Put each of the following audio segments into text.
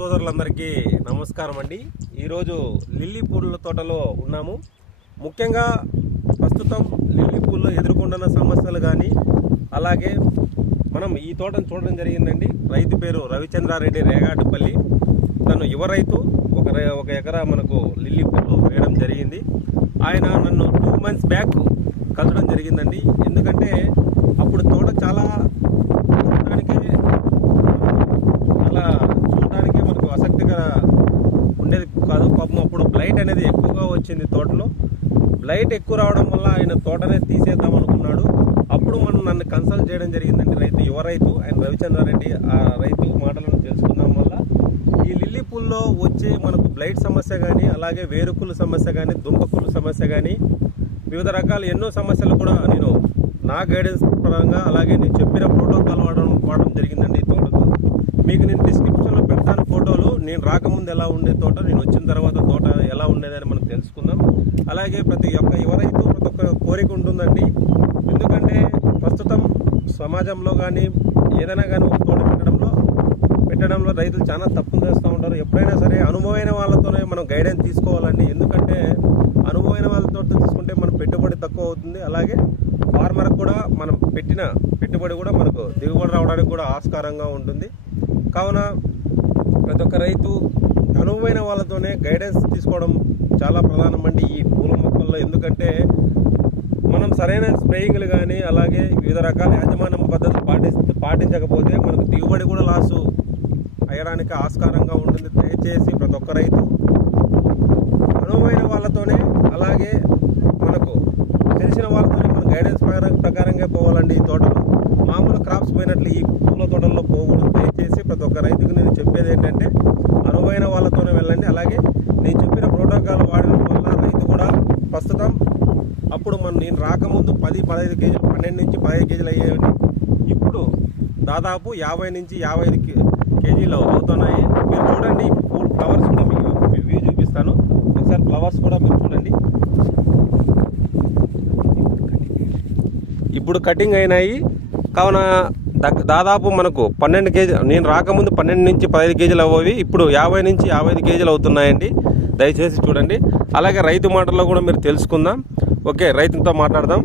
సోదరులందరికీ నమస్కారం అండి. ఈరోజు లిల్లీ పూల తోటలో ఉన్నాము. ముఖ్యంగా ప్రస్తుతం లిల్లీ పూల్లో ఎదుర్కొంటున్న సమస్యలు కానీ అలాగే మనం ఈ తోటను చూడడం జరిగిందండి. రైతు పేరు రవిచంద్రారెడ్డి రేగాటిపల్లి తను యువ రైతు. ఒక ఒక ఎకరా మనకు లిల్లీ పూలు వేయడం జరిగింది. ఆయన నన్ను టూ మంత్స్ బ్యాక్ కలవడం జరిగిందండి. ఎందుకంటే అప్పుడు తోట చాలా కాదు. పాపం అప్పుడు బ్లైట్ అనేది ఎక్కువగా వచ్చింది తోటలో. బ్లైట్ ఎక్కువ రావడం వల్ల ఆయన తోటనే తీసేద్దాం అనుకున్నాడు. అప్పుడు మనం నన్ను కన్సల్ట్ చేయడం జరిగిందండి రైతు యువ రైతు ఆయన రవిచంద్రారెడ్డి. ఆ రైతు మాటలను తెలుసుకుందాం వల్ల ఈ లిల్లీ పూల్లో వచ్చే మనకు బ్లైట్ సమస్య కానీ అలాగే వేరుకుల సమస్య కానీ దుంపకుల సమస్య కానీ వివిధ రకాల ఎన్నో సమస్యలు కూడా నేను నా గైడెన్స్ పరంగా అలాగే నేను చెప్పిన ప్రోటోకాల్ వాడడం వాడడం జరిగిందండి ఈ తోటకు మీకు నేను డిస్క్రిప్షన్లో నేను రాకముందు ఎలా ఉండే తోట నేను వచ్చిన తర్వాత తోట ఎలా ఉండేదని మనం తెలుసుకుందాం. అలాగే ప్రతి ఒక్క ఎవరైతే ప్రతి ఒక్క కోరిక ఉంటుందండి ఎందుకంటే ప్రస్తుతం సమాజంలో కానీ ఏదైనా కానీ ఒక తోట పెట్టడంలో పెట్టడంలో రైతులు చాలా తప్పులు చేస్తూ ఉంటారు. ఎప్పుడైనా సరే అనుభవమైన వాళ్ళతోనే మనం గైడెన్స్ తీసుకోవాలండి. ఎందుకంటే అనుభవమైన వాళ్ళతో తీసుకుంటే మన పెట్టుబడి తక్కువ అవుతుంది. అలాగే ఫార్మర్కి కూడా మనం పెట్టిన పెట్టుబడి కూడా మనకు దిగుబడి రావడానికి కూడా ఆస్కారంగా ఉంటుంది. కావున ప్రతి ఒక్క రైతు అనువైన వాళ్ళతోనే గైడెన్స్ తీసుకోవడం చాలా ప్రధానమండి ఈ పూల మొక్కల్లో. ఎందుకంటే మనం సరైన స్ప్రేయింగ్లు కానీ అలాగే వివిధ రకాల యాజమాన్య పద్ధతులు పాటి పాటించకపోతే మనకు దిగుబడి కూడా లాసు అయ్యడానికి ఆస్కారంగా ఉంటుంది. దయచేసి ప్రతి ఒక్క రైతు అనుభవమైన వాళ్ళతోనే అలాగే మనకు తెలిసిన వాళ్ళతోనే మన గైడెన్స్ ప్రకారం ప్రకారంగా పోవాలండి ఈ తోటలో. మామూలు క్రాప్స్ పోయినట్లు ఈ పూల తోటల్లో పోకూడదు. దయచేసి ప్రతి ఒక్క రైతుకు నేను చెప్పేది ఏంటంటే అనువైన వాళ్ళతోనే వెళ్ళండి. అలాగే నేను చెప్పిన ప్రోటోకాల్ వాడడం వల్ల రైతు కూడా ప్రస్తుతం అప్పుడు మన నేను రాకముందు పది పదహైదు కేజీలు పన్నెండు నుంచి పదహైదు కేజీలు అయ్యేవి. ఇప్పుడు దాదాపు యాభై నుంచి యాభై ఐదు కేజీలు అవుతున్నాయి. మీరు చూడండి ఫ్లవర్స్ కూడా మీకు వ్యూ చూపిస్తాను. ఒకసారి ఫ్లవర్స్ కూడా మీరు చూడండి. ఇప్పుడు కటింగ్ అయినాయి. కావున దాదాపు మనకు పన్నెండు కేజీ నేను రాకముందు పన్నెండు నుంచి పదహైదు కేజీలు అవ్వవి ఇప్పుడు యాభై నుంచి యాభై ఐదు కేజీలు అవుతున్నాయండి. దయచేసి చూడండి. అలాగే రైతు మాటల్లో కూడా మీరు తెలుసుకుందాం. ఓకే రైతుతో మాట్లాడదాం.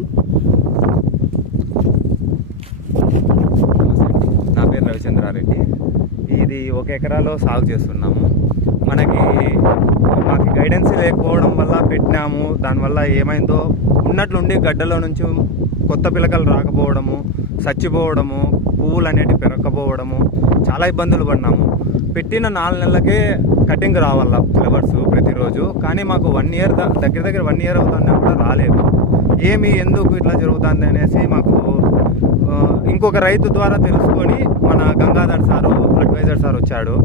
నా పేరు రవిచంద్రారెడ్డి. ఇది ఒక ఎకరాలో సాగు చేస్తున్నాము. మనకి మాకు గైడెన్స్ లేకపోవడం వల్ల పెట్టినాము. దానివల్ల ఏమైందో ఉన్నట్లుండి గడ్డలో నుంచి కొత్త పిలకలు రాకపోవడము చచ్చిపోవడము పువ్వులు అనేటివి పెరగకపోవడము చాలా ఇబ్బందులు పడినాము. పెట్టిన నాలుగు నెలలకే కటింగ్ రావాల ఫ్లవర్స్ ప్రతిరోజు? కానీ మాకు వన్ ఇయర్ దగ్గర దగ్గర వన్ ఇయర్ అవుతుంది కూడా రాలేదు. ఏమి ఎందుకు ఇట్లా జరుగుతుంది అనేసి మాకు ఇంకొక రైతు ద్వారా తెలుసుకొని మన గంగాధర్ సారు అడ్వైజర్ సార్ వచ్చాడు.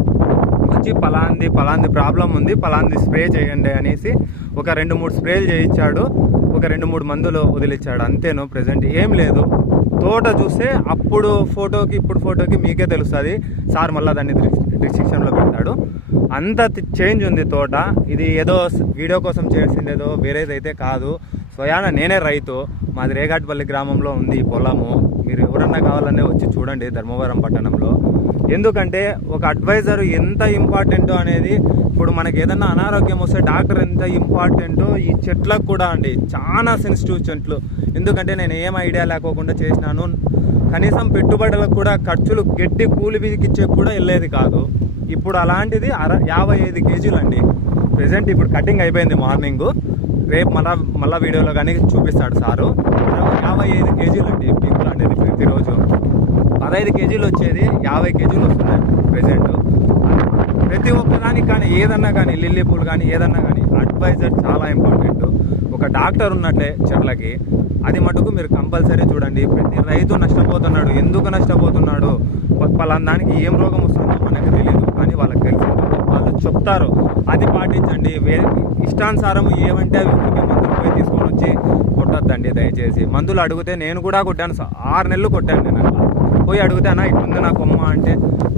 వచ్చి పలాంది పలాంది ప్రాబ్లం ఉంది పలాంది స్ప్రే చేయండి అనేసి ఒక రెండు మూడు స్ప్రేలు చేయించాడు. ఒక రెండు మూడు మందులు వదిలిచ్చాడు. అంతేను ప్రజెంట్ ఏం లేదు. తోట చూస్తే అప్పుడు ఫోటోకి ఇప్పుడు ఫోటోకి మీకే తెలుస్తుంది. సార్ మళ్ళీ దాన్ని డిస్క్రిప్షన్లో పెడతాడు. అంత చేంజ్ ఉంది తోట. ఇది ఏదో వీడియో కోసం చేసిందేదో వేరేదైతే కాదు. స్వయాన నేనే రైతు. మాది రేగాటిపల్లి గ్రామంలో ఉంది ఈ పొలము. మీరు ఎవరన్నా కావాలనే వచ్చి చూడండి ధర్మవరం పట్టణంలో. ఎందుకంటే ఒక అడ్వైజర్ ఎంత ఇంపార్టెంటో అనేది ఇప్పుడు మనకి ఏదన్నా అనారోగ్యం వస్తే డాక్టర్ ఎంత ఇంపార్టెంటో ఈ చెట్లకు కూడా అండి. చాలా సెన్సిటివ్ చెట్లు ఎందుకంటే నేను ఏం ఐడియా లేకోకుండా చేసినాను. కనీసం పెట్టుబడులకు కూడా ఖర్చులు గట్టి కూలి ఇచ్చే కూడా వెళ్ళేది కాదు. ఇప్పుడు అలాంటిది అర యాభై ఐదు కేజీలు అండి. ప్రెసెంట్ ఇప్పుడు కటింగ్ అయిపోయింది మార్నింగ్. రేపు మళ్ళా మళ్ళీ వీడియోలో కానీ చూపిస్తాడు సారు. యాభై ఐదు కేజీలు అండి పీపుల్ అనేది ప్రతిరోజు. పదహైదు కేజీలు వచ్చేది యాభై కేజీలు వస్తున్నాయి ప్రెసెంట్ ప్రతి ఒక్కదానికి కానీ ఏదన్నా కానీ లిల్లీ పూలు కానీ ఏదన్నా కానీ అడ్వైజర్ చాలా ఇంపార్టెంట్ ఒక డాక్టర్ ఉన్నట్లే చెట్లకి. అది మటుకు మీరు కంపల్సరీ చూడండి. ప్రతి రైతు నష్టపోతున్నాడు. ఎందుకు నష్టపోతున్నాడు? పలానా ఏం రోగం వస్తుందో మనకు తెలియదు కానీ వాళ్ళకి తెలిసి వాళ్ళు చెప్తారు. అది పాటించండి. వే ఇష్టానుసారం ఏమంటే అవి ఊరికే మందులు పోయి తీసుకొని వచ్చి కొట్టొద్దండి దయచేసి. మందులు అడిగితే నేను కూడా కొట్టాను ఆరు నెలలు కొట్టాను నేను అట్లా పోయి అడిగితే అన్న ఇట్లుంది నా కొమ్మ అంటే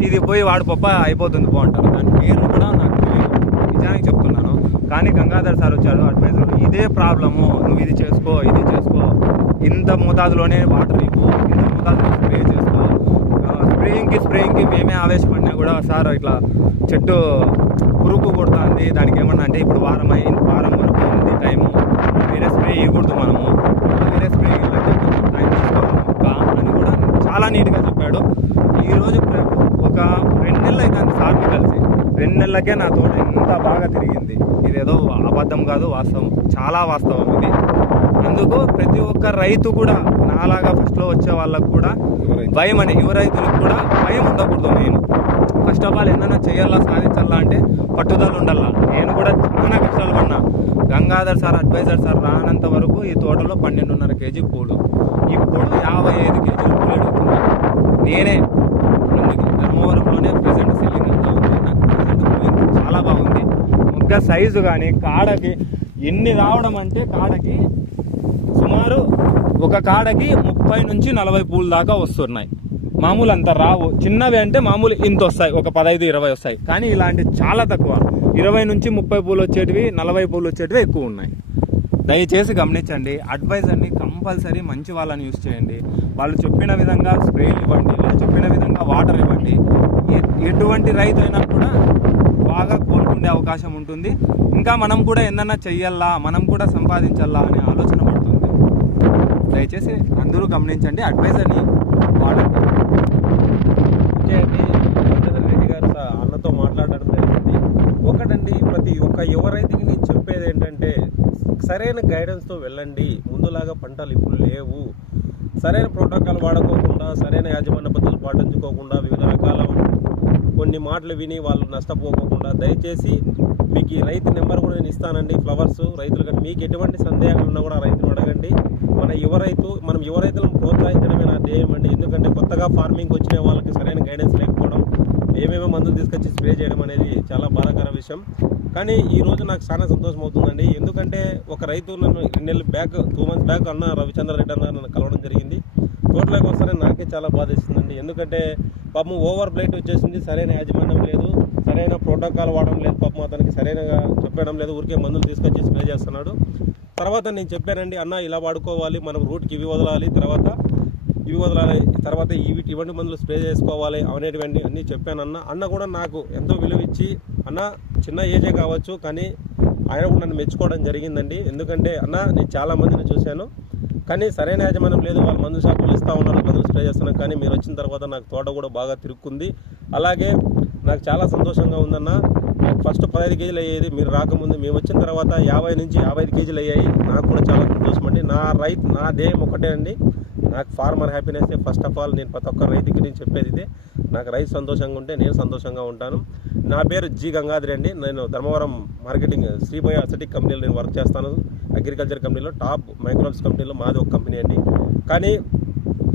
ఇది పోయి వాడు పప్ప అయిపోతుంది పో అంటారు దాని పేరు కూడా నాకు తెలియదు నిజానికి చెప్తున్నాను. కానీ గంగాధర్ సార్ వచ్చాడు అడ్వైజర్ ఇదే ప్రాబ్లము. నువ్వు ఇది చేసుకో ఇది చేసుకో. ఇంత మోతాదులోనే వాటర్ ఇవ్వు. ఇంత మోతాదులో స్ప్రే చేసుకో. స్ప్రేయింగ్కి స్ప్రేయింగ్కి మేమే ఆవేశపడినా కూడా సార్ ఇట్లా చెట్టు పురుగు కొడుతుంది. దానికి ఏమన్నా అంటే ఇప్పుడు వారం అయింది వారం వరకు ఉంది టైము వేరే స్ప్రే ఇవ్వకూడదు మనము అలా వేరే స్ప్రే ఇవ్వాలంటే కొంచెం టైం తీసుకోవాలి ఇంకా అని కూడా చాలా నీట్గా చెప్పాడు ఈరోజు ప్ర- ఒక రెండు నెలలు అవుతుంది సార్ని నెలలకే నా తోట ఇంత బాగా తిరిగింది. ఇదేదో అబద్ధం కాదు వాస్తవం. చాలా వాస్తవం ఇది. అందుకు ప్రతి ఒక్క రైతు కూడా నాలాగా ఫస్ట్లో వచ్చే వాళ్ళకు కూడా. భయం అని యువ రైతులకు కూడా భయం ఉండకూడదు నేను ఫస్ట్ ఆఫ్ ఆల్ ఏదైనా చేయాలా సాధించాలా అంటే పట్టుదల ఉండాలా. నేను కూడా చాలా కష్టాలు పడినా గంగాధర్ సార్ అడ్వైజర్ సార్ రానంత వరకు ఈ తోటలో పన్నెండున్నర కేజీ పూలు. ఇప్పుడు యాభై ఐదు కేజీలు పూలు నేనే ముందుకి ధర్మవరంలోనే ప్రజెంట్ సెల్లింగ్ అంతా ఉంది నాకు ప్రజెంట్ పూలింగ్ చాలా బాగుంది ఇంకా సైజు కానీ కాడకి ఎన్ని రావడం అంటే కాడకి సుమారు ఒక కాడకి ముప్పై నుంచి నలభై పూలు దాకా వస్తున్నాయి. మామూలు అంత రావు. చిన్నవి అంటే మామూలు ఇంత వస్తాయి. ఒక పదహైదు ఇరవై వస్తాయి. కానీ ఇలాంటి చాలా తక్కువ. ఇరవై నుంచి ముప్పై పూలు వచ్చేటివి నలభై పూలు వచ్చేటివి ఎక్కువ ఉన్నాయి. దయచేసి గమనించండి. అడ్వైజర్ని కంపల్సరీ మంచి వాళ్ళని యూస్ చేయండి. వాళ్ళు చెప్పిన విధంగా స్ప్రేలు ఇవ్వండి. వాళ్ళు చెప్పిన విధంగా వాటర్ ఇవ్వండి. ఎటువంటి రైతు అయినా కూడా బాగా కోలుకునే అవకాశం ఉంటుంది. ఇంకా మనం కూడా ఏదన్నా చెయ్యాలా మనం కూడా సంపాదించాలా అనే ఆలోచన పడుతుంది. దయచేసి అందరూ గమనించండి అడ్వైజర్ని వాడండి ఓకే అండి రాజేంద్ర రెడ్డి గారు అన్నతో మాట్లాడడం జరిగింది. ఒకటండి ప్రతి ఒక్క యువ రైతుకి నేను చెప్పేది ఏంటంటే సరైన గైడెన్స్తో వెళ్ళండి. ముందులాగా పంటలు ఇప్పుడు లేవు. సరైన ప్రోటోకాల్ వాడుకోకుండా సరైన యాజమాన్య పద్ధతులు పాటించుకోకుండా వివిధ రకాల కొన్ని మాటలు విని వాళ్ళు నష్టపోకోకుండా దయచేసి మీకు ఈ రైతు నెంబర్ కూడా నేను ఇస్తానండి ఫ్లవర్స్ రైతులు కానీ మీకు ఎటువంటి సందేహాలు ఉన్నా కూడా రైతును అడగండి. మన యువ రైతు మనం యువ రైతులను ప్రోత్సహించడమే నా ధ్యేయం అండి. ఎందుకంటే కొత్తగా ఫార్మింగ్ వచ్చిన వాళ్ళకి సరైన గైడెన్స్ లేకపోతే ఏమేమో మందులు తీసుకొచ్చి స్ప్రే చేయడం అనేది చాలా బాధాకర విషయం. కానీ ఈ రోజు నాకు చాలా సంతోషం అవుతుందండి ఎందుకంటే ఒక రైతు నన్ను రెండు నెలలు బ్యాక్ టూ మంత్స్ బ్యాక్ అన్న రవిచంద్ర రెడ్డి అన్న నన్ను కలవడం జరిగింది. తోటలోకి వస్తారని నాకే చాలా బాధిస్తుందండి ఎందుకంటే పాపం ఓవర్ బ్లైట్ వచ్చేసింది. సరైన యాజమాన్యం లేదు. సరైన ప్రోటోకాల్ వాడడం లేదు పాపం. అతనికి సరైనగా చెప్పడం లేదు. ఊరికే మందులు తీసుకొచ్చి స్ప్రే చేస్తున్నాడు. తర్వాత నేను చెప్పానండి అన్న ఇలా వాడుకోవాలి. మనం రూట్కి ఇవి వదలాలి. తర్వాత ఇవి వదలాలి. తర్వాత ఇవి ఇటువంటి మందులు స్ప్రే చేసుకోవాలి అనేటివన్నీ అన్నీ చెప్పాను అన్న. అన్న కూడా నాకు ఎంతో విలువ ఇచ్చి అన్న చిన్న ఏజే కావచ్చు కానీ ఆయన కూడా నన్ను మెచ్చుకోవడం జరిగిందండి. ఎందుకంటే అన్న నేను చాలా మందిని చూశాను. కానీ సరైన యాజమాన్యం లేదు. వాళ్ళు మందు షాపులు ఇస్తూ ఉన్నారు మందులు స్ప్రే చేస్తున్నాను కానీ మీరు వచ్చిన తర్వాత నాకు తోట కూడా బాగా తిరుక్కుంది. అలాగే నాకు చాలా సంతోషంగా ఉందన్న. ఫస్ట్ పదహైదు కేజీలు అయ్యేది. మీరు రాకముందు మేము వచ్చిన తర్వాత యాభై నుంచి యాభై ఐదు కేజీలు అయ్యాయి. నాకు కూడా చాలా సంతోషం అండి నా రైతు నా ధ్యేయం ఒకటే అండి నాకు farmer happiness first of all నేను ప్రతి ఒక్క రైతుకి నేను చెప్పేది ఇది. నాకు రైతు సంతోషంగా ఉంటే నేను సంతోషంగా ఉంటాను. నా పేరు జి గంగాధరి అండి. నేను ధర్మవరం మార్కెటింగ్ శ్రీబోయ అసటిక్ కంపెనీలో నేను వర్క్ చేస్తాను. అగ్రికల్చర్ కంపెనీలో టాప్ మైక్రోబ్స్ కంపెనీలో మాది ఒక కంపెనీ అండి. కానీ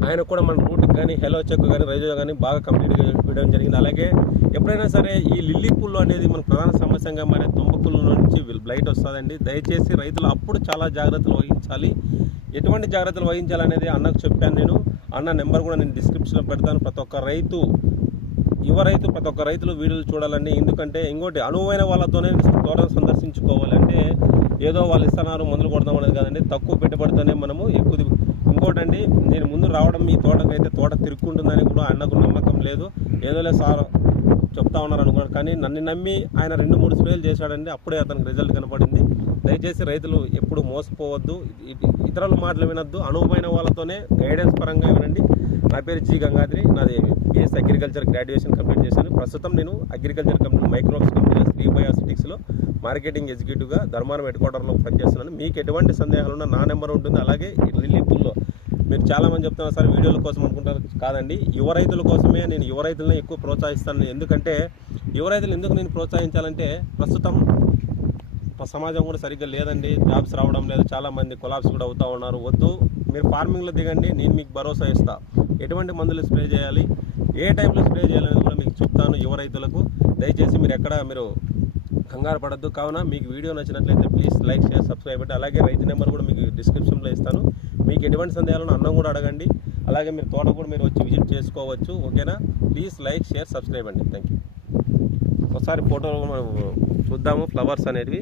ఆయన కూడా మన రూట్ కానీ హెలో చెక్ కానీ రైజో కానీ బాగా కంప్లీట్గా చేయడం జరిగింది. అలాగే ఎప్పుడైనా సరే ఈ లిల్లీ పుల్లు అనేది మన ప్రధాన సమస్యగా మారే తుమ్మ పుల్లు నుంచి బ్లైట్ వస్తుందండి. దయచేసి రైతులు అప్పుడు చాలా జాగ్రత్తలు వహించాలి. ఎటువంటి జాగ్రత్తలు వహించాలనేది అన్నకు చెప్పాను నేను. అన్న నెంబర్ కూడా నేను డిస్క్రిప్షన్లో పెడతాను. ప్రతి ఒక్క రైతు యువ రైతు ప్రతి ఒక్క రైతులు వీడియోలు చూడాలండి. ఎందుకంటే ఇంకోటి అనువైన వాళ్ళతోనే తోటను సందర్శించుకోవాలంటే ఏదో వాళ్ళు ఇస్తున్నారు మందులు కొడతాం అనేది కాదండి. తక్కువ పెట్టుబడితోనే మనము ఎక్కువ ఇంకోటండి నేను ముందు రావడం ఈ తోటకైతే తోట తిరుక్కుంటుందని కూడా అన్నకు నమ్మకం లేదు. ఏదోలే సార్ చెప్తా ఉన్నారు అనుకున్నాను కానీ నన్ను నమ్మి ఆయన రెండు మూడు స్ప్రేలు చేశాడండి అప్పుడే అతనికి రిజల్ట్ కనపడింది. దయచేసి రైతులు ఎప్పుడు మోసపోవద్దు. ఇతరుల మాటలు వినొద్దు. అనుభవమైన వాళ్ళతోనే గైడెన్స్ పరంగా వినండి. నా పేరు జి గంగాధరి నాది బిఎస్ అగ్రికల్చర్ గ్రాడ్యుయేషన్ కంప్లీట్ చేశాను. ప్రస్తుతం నేను అగ్రికల్చర్ కంపెనీ మైక్రోక్స్ కంపెనీలో శ్రీ బయోసిటిక్స్లో మార్కెటింగ్ ఎగ్జిక్యూటివ్గా ధర్మారం హెడ్ క్వార్టర్లో పనిచేస్తున్నాను. మీకు ఎటువంటి సందేహాలు ఉన్నా నా నెంబర్ ఉంటుంది. అలాగే ఈ లిల్లీ పూల్లో మీరు చాలామంది చెప్తున్నారు సార్ వీడియోల కోసం అనుకుంటారు. కాదండి. యువ రైతుల కోసమే నేను యువ రైతులను ఎక్కువ ప్రోత్సహిస్తాను. ఎందుకంటే యువ రైతులు ఎందుకు నేను ప్రోత్సహించాలంటే ప్రస్తుతం సమాజం కూడా సరిగ్గా లేదండి. జాబ్స్ రావడం లేదు. చాలా మంది కొలాబ్స్ కూడా అవుతా ఉన్నారు. వద్దు. మీరు ఫార్మింగ్లో దిగండి. నేను మీకు భరోసా ఇస్తా. ఎటువంటి మందులు స్ప్రే చేయాలి? ఏ టైంలో స్ప్రే చేయాలనేది కూడా మీకు చెప్తాను యువ రైతులకు. దయచేసి మీరు ఎక్కడ మీరు కంగారు పడద్దు. కావున మీకు వీడియో నచ్చినట్లయితే ప్లీజ్ లైక్ షేర్ సబ్స్క్రైబ్ అంటే అలాగే రైతు నెంబర్ కూడా మీకు డిస్క్రిప్షన్లో ఇస్తాను. మీకు ఎటువంటి సందేహాలను అన్నం కూడా అడగండి. అలాగే మీరు తోట కూడా మీరు వచ్చి విజిట్ చేసుకోవచ్చు. ఓకేనా? ప్లీజ్ లైక్ షేర్ సబ్స్క్రైబ్ అండి. థ్యాంక్ యూ ఒకసారి ఫోటోలు చూద్దాము. ఫ్లవర్స్ అనేటివి.